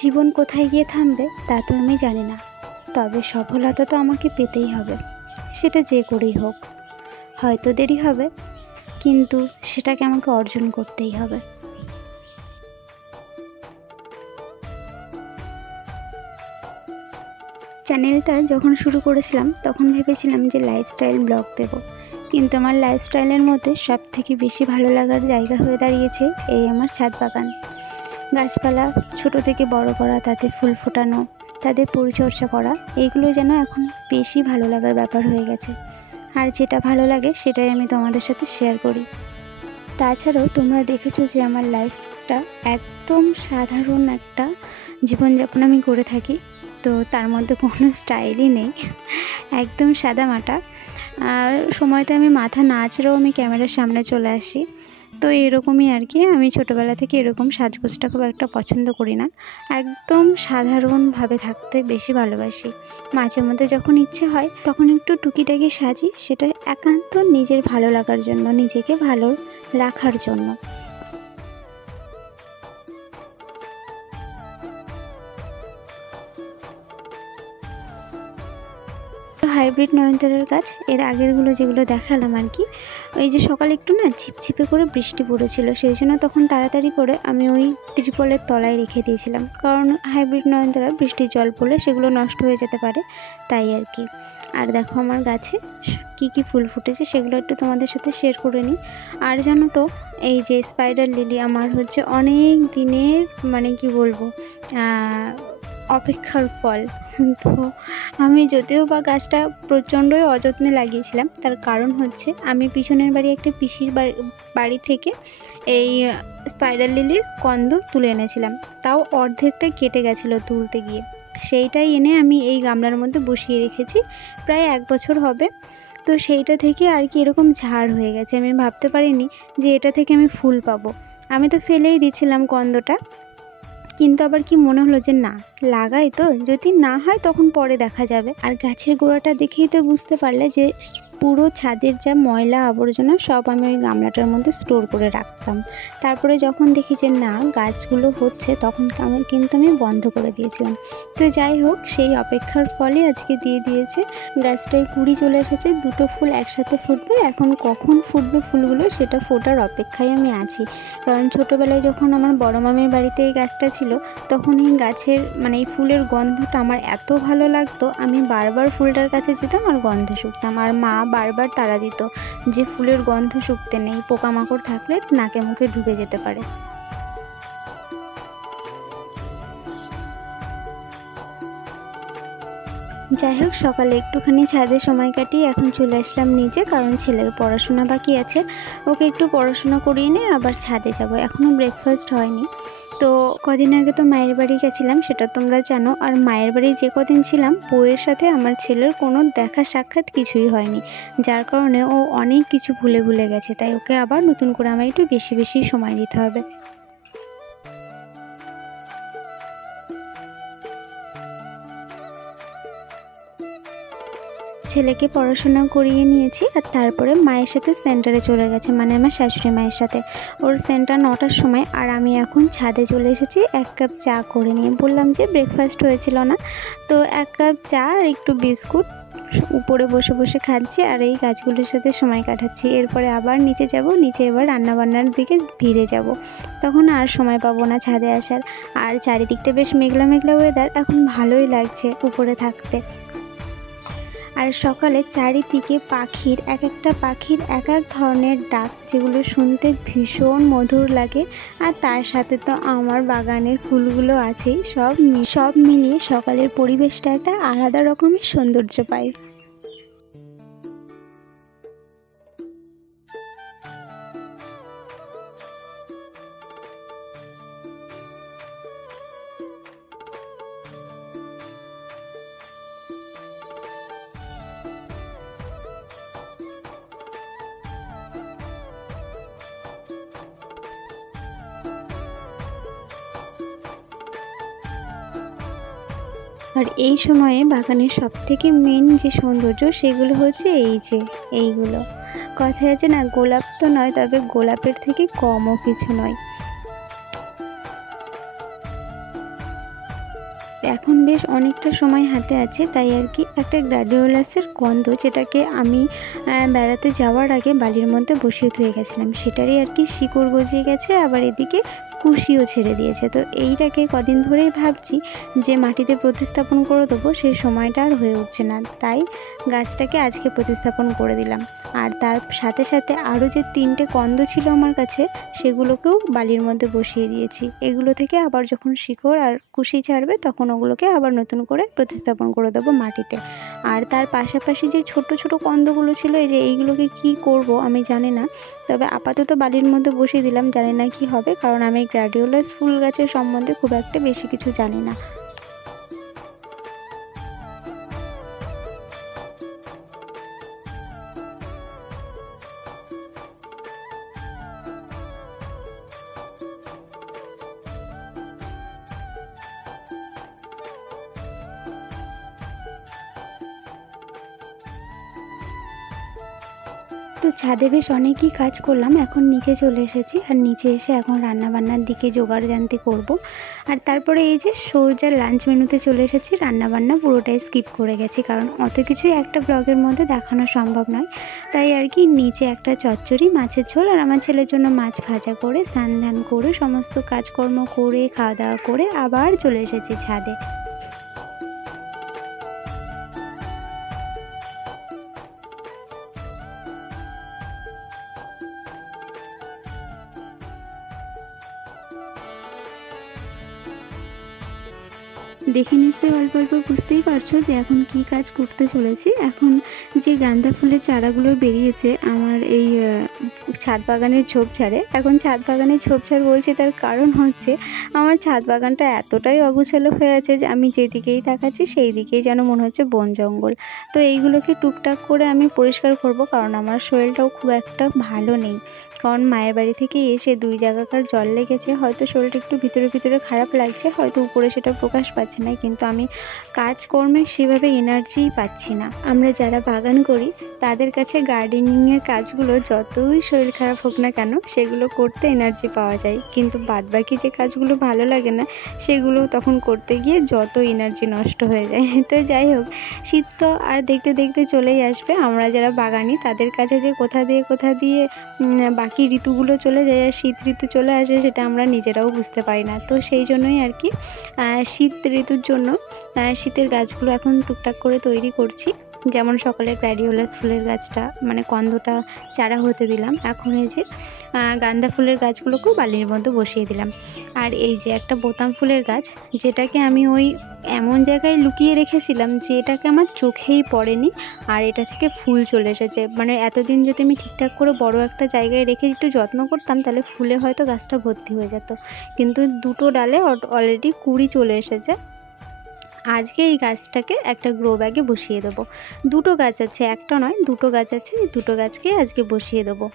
জীবন কোথায় গিয়ে থামবে তা তো আমি জানি না, তবে সফলতা তো আমাকে পেতেই হবে, সেটা যে করেই হোক। হয়তো দেরি হবে, কিন্তু সেটাকে আমাকে অর্জন করতেই হবে। চ্যানেলটা যখন শুরু করেছিলাম তখন ভেবেছিলাম যে লাইফস্টাইল ব্লগ দেব, কিন্তু আমার লাইফস্টাইলের মধ্যে সব থেকে বেশি ভালো লাগার জায়গা হয়ে দাঁড়িয়েছে এই আমার ছাদ বাগান। গাছপালা ছোট থেকে বড় করা, তাতে ফুল ফোটানো, তাদের পরিচর্যা করা, এইগুলো যেন এখন বেশি ভালো লাগার ব্যাপার হয়ে গেছে। আর যেটা ভালো লাগে সেটাই আমি তোমাদের সাথে শেয়ার করি। তাছাড়াও তোমরা দেখেছো যে আমার লাইফটা একদম সাধারণ একটা জীবনযাপন আমি করে থাকি, তো তার মধ্যে কোনো স্টাইলই নেই, একদম সাদামাটা। আর সময়তে আমি মাথা না ছেড়েও আমি ক্যামেরার সামনে চলে আসি। তো এরকমই আর কি, আমি ছোটোবেলা থেকে এরকম সাজগোজটা খুব একটা পছন্দ করি না, একদম সাধারণভাবে থাকতে বেশি ভালোবাসি। মাঝে মধ্যে যখন ইচ্ছে হয় তখন একটু টুকিটাকি সাজি, সেটা একান্ত নিজের ভালো লাগার জন্য, নিজেকে ভালো রাখার জন্য। হাইব্রিড নয়নতারার গাছ, এর আগেরগুলো যেগুলো দেখালাম আর কি, ওই যে সকালে একটু না ঝিপঝিপে করে বৃষ্টি পড়েছিল, সেই জন্য তখন তাড়াতাড়ি করে আমি ওই ত্রিপলের তলায় রেখে দিয়েছিলাম, কারণ হাইব্রিড নয়নতারা বৃষ্টির জল পড়লে সেগুলো নষ্ট হয়ে যেতে পারে, তাই আর কি। আর দেখো আমার গাছে কি কি ফুল ফুটেছে সেগুলো একটু তোমাদের সাথে শেয়ার করে নিই। আর জানো তো, এই যে স্পাইডার লিলি আমার হচ্ছে অনেক দিনের, মানে কি বলবো, অপেক্ষার ফল। তো আমি যদিও বা গাছটা প্রচণ্ডই অযত্নে লাগিয়েছিলাম, তার কারণ হচ্ছে আমি পিছনের বাড়ি একটা পিসির বাড়ি থেকে এই স্পাইডার লিলির কন্দ তুলে এনেছিলাম, তাও অর্ধেকটা কেটে গেছিলো তুলতে গিয়ে, সেইটাই এনে আমি এই গামলার মধ্যে বসিয়ে রেখেছি, প্রায় 1 বছর হবে। তো সেইটা থেকে আর কি এরকম ঝাড় হয়ে গেছে, আমি ভাবতে পারিনি যে এটা থেকে আমি ফুল পাবো। আমি তো ফেলেই দিচ্ছিলাম কন্দটা, কিন্তু আবার কি মনে হলো যে না, লাগাই তো, যদি না হয় তখন পরে দেখা যাবে। আর গাছের গোড়াটা দেখেই তো বুঝতে পারলে যে পুরো ছাদের যা ময়লা আবর্জনা সব আমি ওই গামলাটার মধ্যে স্টোর করে রাখতাম। তারপরে যখন দেখি যে না, গাছগুলো হচ্ছে, তখন কিন্তু আমি বন্ধ করে দিয়েছিলাম। তো যাই হোক, সেই অপেক্ষার ফলে আজকে দিয়ে দিয়েছে, গাছটায় কুড়ি চলে এসেছে, 2টো ফুল একসাথে ফুটবে। এখন কখন ফুটবে ফুলগুলো সেটা ফোটার অপেক্ষায় আমি আছি, কারণ ছোটোবেলায় যখন আমার বড় মামির বাড়িতে এই গাছটা ছিল, তখন এই গাছের মানে এই ফুলের গন্ধটা আমার এত ভালো লাগতো, আমি বারবার ফুলটার কাছে যেতাম আর গন্ধ শুঁকতাম, আর মা বারবার তাড়া দিত যে ফুলের গন্ধ শুঁকতে নেই, পোকামাকড় থাকলে নাকে মুখে ঢুকে যেতে পারে। যাই হোক, সকালে একটুখানি ছাদে সময় কাটিয়ে এখন চলে আসলাম নিচে, কারণ ছেলের পড়াশোনা বাকি আছে, ওকে একটু পড়াশোনা করিয়ে নিয়ে আবার ছাদে যাব। এখনও ব্রেকফাস্ট হয়নি। তো কদিন আগে তো মায়ের বাড়ি গেছিলাম, সেটা তোমরা জানো। আর মায়ের বাড়ি যে কদিন ছিলাম, বউয়ের সাথে আমার ছেলের কোনো দেখা সাক্ষাৎ কিছুই হয়নি, যার কারণে ও অনেক কিছু ভুলে গেছে, তাই ওকে আবার নতুন করে আমার একটু বেশি সময় দিতে হবে। ছেলেকে পড়াশোনা করিয়ে নিয়েছি, আর তারপরে মায়ের সাথে সেন্টারে চলে গেছে, মানে আমার শাশুড়ি মায়ের সাথে। ওর সেন্টার 9টার সময়, আর আমি এখন ছাদে চলে এসেছি 1 কাপ চা করে নিয়ে। বললাম যে ব্রেকফাস্ট হয়েছিল না, তো 1 কাপ চা আর একটু বিস্কুট উপরে বসে খাচ্ছি, আর এই গাছগুলোর সাথে সময় কাটাচ্ছি। এরপরে আবার নিচে যাব, নিচে এবার রান্নাবান্নার দিকে ভিড়ে যাব, তখন আর সময় পাবো না ছাদে আসার। আর চারিদিকটা বেশ মেঘলা ওয়েদার, এখন ভালোই লাগছে উপরে থাকতে। আর সকালে চারিদিকে পাখির একটা পাখির এক ধরনের ডাক, যেগুলো শুনতে ভীষণ মধুর লাগে। আর তার সাথে তো আমার বাগানের ফুলগুলো আছেই, সব মিলিয়ে সকালের পরিবেশটা একটা আলাদা রকমের সৌন্দর্য পায়। আর এই সময়ে বাগানের সবথেকে মেন যে সৌন্দর্য, সেগুলো হচ্ছে এইগুলো। কথায় আছে না, গোলাপ তো নয়, তবে গোলাপের থেকে কমও কিছু নয়। এখন বেশ অনেকটা সময় হাতে আছে, তাই আর কি একটা গ্ল্যাডিওলাসের কন্দ, যেটাকে আমি বেড়াতে যাওয়ার আগে বালির মধ্যে বসিয়ে থুয়ে গেছিলাম, সেটারই আর কি শিকড় গজিয়ে গেছে, আবার এদিকে কুশিও ছেড়ে দিয়েছে। তো এইটাকে কদিন ধরেই ভাবছি যে মাটিতে প্রতিস্থাপন করে দেবো, সেই সময়টা আর হয়ে উঠছে না, তাই গাছটাকে আজকে প্রতিস্থাপন করে দিলাম। আর তার সাথে সাথে আরও যে 3টে কন্দ ছিল আমার কাছে, সেগুলোকেও বালির মধ্যে বসিয়ে দিয়েছি। এগুলো থেকে আবার যখন শিকড় আর কুশি ছাড়বে তখন ওগুলোকে আবার নতুন করে প্রতিস্থাপন করে দেবো মাটিতে। আর তার পাশাপাশি যে ছোট ছোট কন্দগুলো ছিল, এই যে এইগুলোকে কি করব আমি জানি না, তবে আপাতত বালির মধ্যে বসিয়ে দিলাম, জানি না কি হবে, কারণ আমি গ্ল্যাডিওলাস ফুল গাছের সম্বন্ধে খুব একটা বেশি কিছু জানি না। তো ছাদে বেশ অনেকই কাজ করলাম, এখন নিচে চলে এসেছি, আর নিচে এসে এখন রান্নাবান্নার দিকে জোগাড়জান্তি করব। আর তারপরে এই যে সোজা লাঞ্চ মেনুতে চলে এসেছি, রান্নাবান্না পুরোটাই স্কিপ করে গেছি, কারণ অত কিছুই একটা ব্লগের মধ্যে দেখানো সম্ভব নয়। তাই আর কি নিচে একটা চচ্চড়ি, মাছের ঝোল, আর আমার ছেলের জন্য মাছ ভাজা করে স্নান ধান করে সমস্ত কাজকর্ম করে খাওয়া দাওয়া করে আবার চলে এসেছি ছাদে। দেখে নিশ্চয়ই অল্প অল্প বুঝতেই পারছো যে এখন কি কাজ করতে চলেছি। এখন যে গাঁদা ফুলের চারাগুলো বেরিয়েছে আমার এই ছাদ বাগানের ঝোপঝাড়ে, এখন ছাদ বাগানের ঝোপঝাড় বলছি তার কারণ হচ্ছে আমার ছাদ বাগানটা এতটাই অগোছালো হয়ে আছে যে আমি যেদিকেই তাকাচ্ছি সেই দিকেই যেন মনে হচ্ছে বন জঙ্গল। তো এইগুলোকে টুকটাক করে আমি পরিষ্কার করব, কারণ আমার শরীরটাও খুব একটা ভালো নেই, কারণ মায়ের বাড়ি থেকে এসে 2 জায়গাকার জল লেগেছে, হয়তো শরীরটা একটু ভিতরে ভিতরে খারাপ লাগছে, হয়তো উপরে সেটা প্রকাশ পাচ্ছে না, কিন্তু আমি কাজকর্মে সেভাবে এনার্জিই পাচ্ছি না। আমরা যারা বাগান করি তাদের কাছে গার্ডেনিংয়ের কাজগুলো যতই শরীর খারাপ হোক না কেন সেগুলো করতে এনার্জি পাওয়া যায়, কিন্তু বাদবাকি যে কাজগুলো ভালো লাগে না সেগুলো তখন করতে গিয়ে যত এনার্জি নষ্ট হয়ে যায়। তো যাই হোক, শীত তো আর দেখতে দেখতে চলেই আসবে, আমরা যারা বাগানি তাদের কাছে যে কোথা দিয়ে বাকি ঋতুগুলো চলে যায় আর শীত ঋতু চলে আসে সেটা আমরা নিজেরাও বুঝতে পারি না। তো সেই জন্যই আর কি শীত ঋতুর জন্য শীতের গাছগুলো এখন টুকটাক করে তৈরি করছি। যেমন সকালে গ্ল্যাডিওলাস ফুলের গাছটা মানে কন্দটা চারা হতে দিলাম, এখন এই যে গাঁদা ফুলের গাছগুলোকেও বালির মধ্যে বসিয়ে দিলাম। আর এই যে একটা বোতাম ফুলের গাছ, যেটাকে আমি ওই এমন জায়গায় লুকিয়ে রেখেছিলাম যে এটাকে আমার চোখেই পড়েনি, আর এটা থেকে ফুল চলে এসেছে। মানে এতদিন যদি আমি ঠিকঠাক করে বড় একটা জায়গায় রেখে একটু যত্ন করতাম তাহলে ফুলে হয়তো গাছটা ভর্তি হয়ে যেত, কিন্তু 2টো ডালে অলরেডি কুঁড়ি চলে এসেছে। আজকে এই গাছটাকে একটা গ্রো ব্যাগে বসিয়ে দেবো। 2টো গাছ আছে, একটা নয় 2টো গাছ আছে, এই 2টো গাছকে আজকে বসিয়ে দেবো।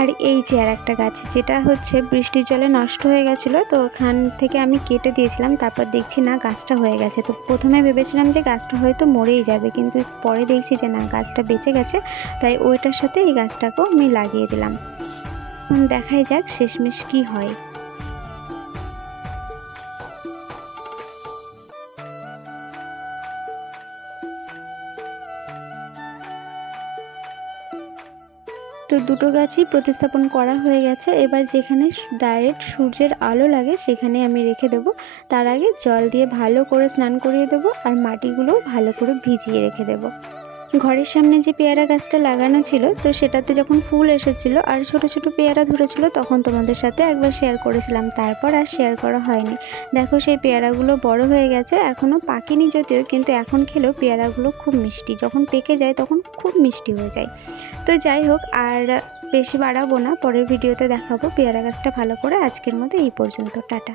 আর এই যে আর একটা গাছ, যেটা হচ্ছে বৃষ্টির জলে নষ্ট হয়ে গেছিলো, তো ওখান থেকে আমি কেটে দিয়েছিলাম, তারপর দেখছি না গাছটা হয়ে গেছে। তো প্রথমে ভেবেছিলাম যে গাছটা হয়তো মরেই যাবে, কিন্তু পরে দেখছি যে না গাছটা বেঁচে গেছে, তাই ওইটার সাথে এই গাছটাকেও আমি লাগিয়ে দিলাম। দেখাই যাক শেষমেশ কী হয়। তো 2টো গাছই প্রতিস্থাপন করা হয়ে গেছে। এবার যেখানে ডাইরেক্ট সূর্যের আলো লাগে সেখানে আমি রেখে দেবো। তার আগে জল দিয়ে ভালো করে স্নান করিয়ে দেবো, আর মাটিগুলোও ভালো করে ভিজিয়ে রেখে দেবো। ঘরের সামনে যে পেয়ারা গাছটা লাগানো ছিল, তো সেটাতে যখন ফুল এসেছিলো আর ছোট ছোট পেয়ারা ধরেছিল তখন তোমাদের সাথে একবার শেয়ার করেছিলাম, তারপর আর শেয়ার করা হয়নি। দেখো সেই পেয়ারাগুলো বড় হয়ে গেছে, এখনও পাকেনি যদিও, কিন্তু এখন খেলেও পেয়ারাগুলো খুব মিষ্টি, যখন পেকে যায় তখন খুব মিষ্টি হয়ে যায়। তো যাই হোক, আর বেশি বাড়াবো না, পরের ভিডিওতে দেখাবো পেয়ারা গাছটা ভালো করে। আজকের মতো এই পর্যন্ত, টাটা।